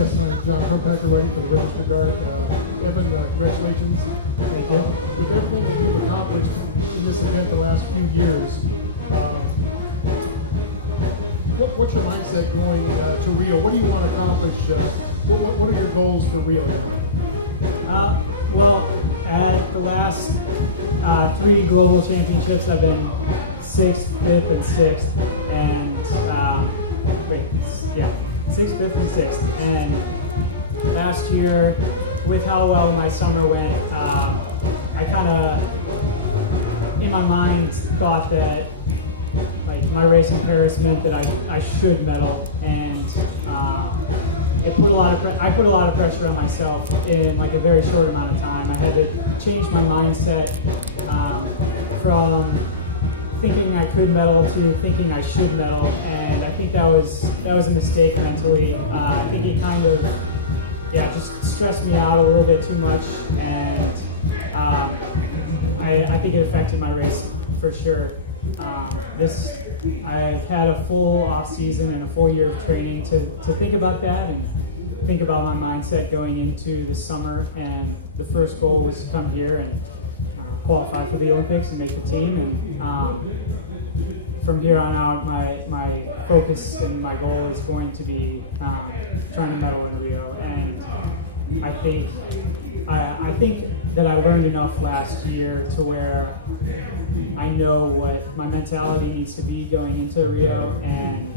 Yes, John Kopecker, ready for the Register Guard. Evan, congratulations. Thank you. With everything that you've accomplished in this event the last few years, what's your mindset going to Rio? What do you want to accomplish? What are your goals for Rio? Well, at the last 3 global championships, I've been 6th, 5th, and 6th, and 6th, 5th, and 6th. And last year, with how well my summer went, I kind of, in my mind, thought that like my race in Paris meant that I should medal, and I put a lot of pressure on myself in like a very short amount of time. I had to change my mindset from thinking I could medal to thinking I should medal, and I think that was a mistake mentally. I think it kind of just stressed me out a little bit too much, and I think it affected my race for sure. I've had a full off season and a full year of training to think about that and think about my mindset going into the summer, and the first goal was to come here and qualify for the Olympics and make the team, and from here on out my focus and my goal is going to be trying to medal in Rio, and I think that I learned enough last year to where I know what my mentality needs to be going into Rio, and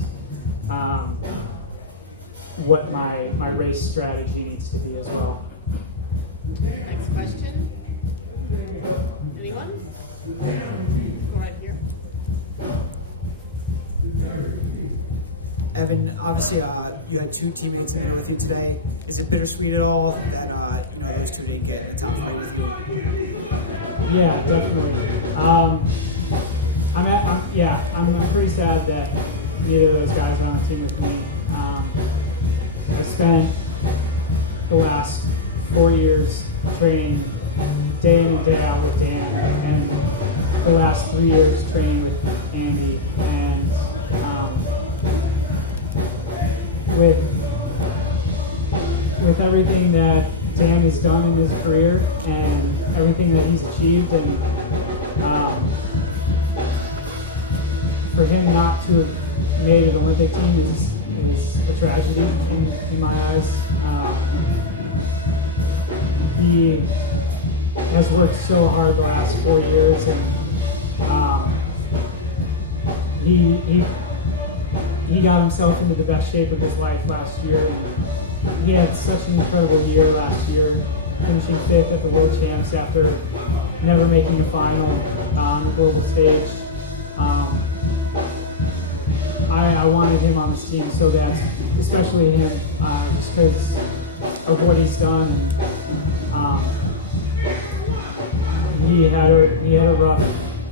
what my race strategy needs to be as well. Next question. Anyone? Go right here. Evan, obviously you had 2 teammates in there with you today. Is it bittersweet at all that those 2 didn't get a top fight with you? Yeah, definitely. I'm pretty sad that neither of those guys are on the team with me. I spent the last 4 years training day in and day out with Dan, and the last 3 years training with Andy, and with everything that Dan has done in his career and everything that he's achieved, and for him not to have made an Olympic team is a tragedy in my eyes. He has worked so hard the last 4 years, and he got himself into the best shape of his life last year. He had such an incredible year last year, finishing 5th at the World Champs after never making a final on the global stage. I wanted him on this team so that, especially him, just because of what he's done. And he had a rough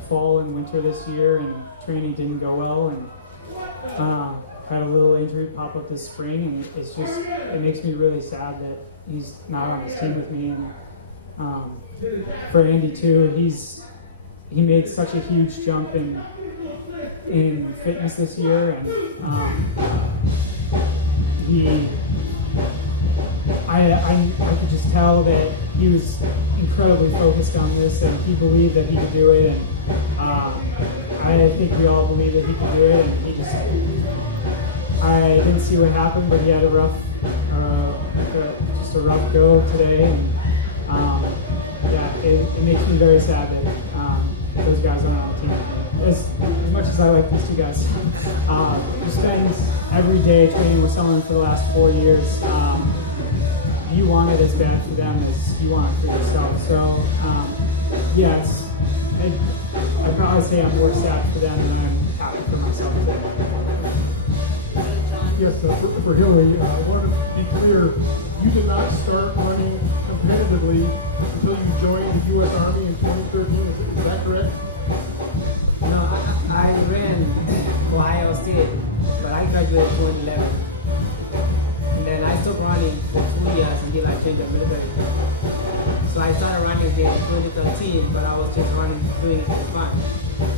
fall and winter this year, and training didn't go well, and had a little injury pop up this spring, and it makes me really sad that he's not on this team with me. And for Andy too, he made such a huge jump in fitness this year, and I could just tell that he was incredibly focused on this, and he believed that he could do it, and I think we all believe that he could do it, and I didn't see what happened, but he had a rough go today, and it makes me very sad that those guys aren't on the team. As much as I like these 2 guys, you spend every day training with someone for the last 4 years. You want it as bad for them as you want it for yourself. So, yes, I'd probably say I'm more sad for them than I'm happy for myself. Yes, for Hillary, I want to be clear, you did not start running competitively until you joined the U.S. Army in 2013, is that correct? No, I ran Ohio State, but I graduated in 2011. And then I stopped running for 2 years until I changed the military. So I started running again in 2013, but I was just doing it for fun.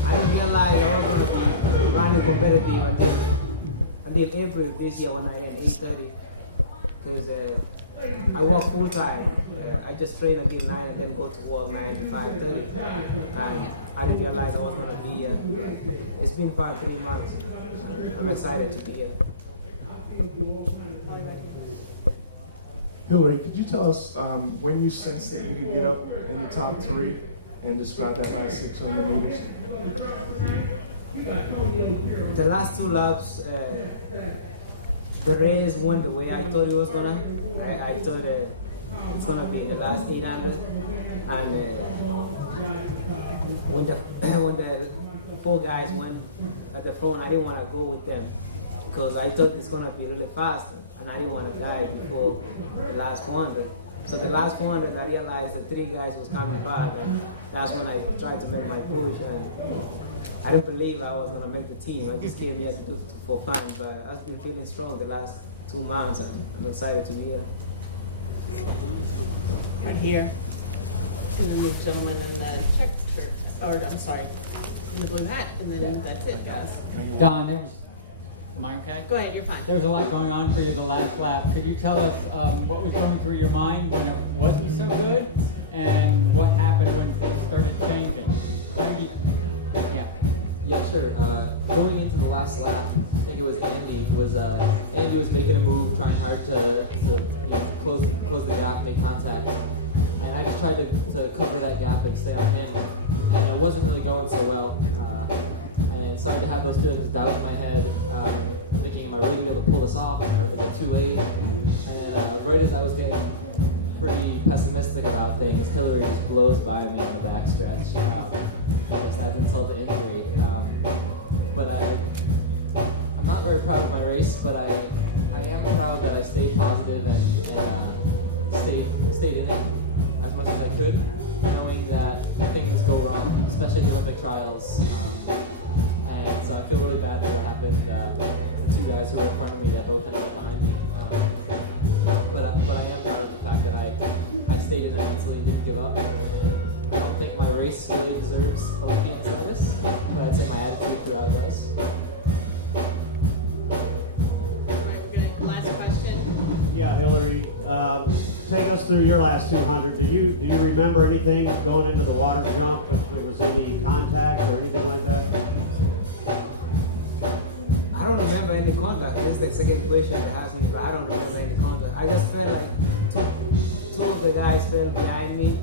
I didn't realize I was going to be running competitive until April this year when I ran 8:30. because I work full time. I just train until 9 and then go to work 9 to 5:30. And I didn't realize I was going to be here. It's been about 3 months. I'm excited to be here. Hillary, could you tell us when you sensed that you could get up in the top 3 and describe that last 600 meters? The last 2 laps, the race went the way I thought it was gonna. I thought it's gonna be in the last 800, and when the 4 guys went at the front, I didn't want to go with them because I thought it's gonna be really fast, and I didn't want to die before the last 400. So the last 400, I realized the 3 guys was coming back, and that's when I tried to make my push, and I didn't believe I was going to make the team. I just came here to do it for fun, but I've been feeling strong the last 2 months, and I'm excited to be here. Right here. And then the gentleman in the check shirt, or I'm sorry, in the blue hat, and then that's it, guys. Don, am I okay? Go ahead, you're fine. There was a lot going on for you the last lap. Could you tell us what was going through your mind when it wasn't so good, and what happened when things started changing? Yeah. Yeah, sure. Going into the last lap, I think it was Andy. Andy was making a move, trying hard to close the gap, make contact, and I just tried to cover that gap and stay on him. And it wasn't really going so well. And started to have those feelings of doubt in my head, thinking, am I really going to be able to pull this off? Is it too late? And right as I was getting pretty pessimistic about things, Hillary just blows by me in the backstretch. Almost had insult to injury. But I'm not very proud of my race, but I am proud that I stayed positive and stayed in it as much as I could, knowing that things go wrong, especially in the Olympic trials. And so I feel really bad that it happened. The 2 guys who were in front of me that both ended up behind me. But I am proud of the fact that I stayed in it mentally, didn't give up. I don't think my race really deserves Olympian status, but I'd say my attitude throughout does. Right, we're gonna, last question. Yeah, Hillary, take us through your last 200. Do you remember anything going into the water jump, if there was any contact or anything like that? I don't remember any contact. This is the second question they asked me, but I don't remember any contact. I just felt like two of the guys fell behind me,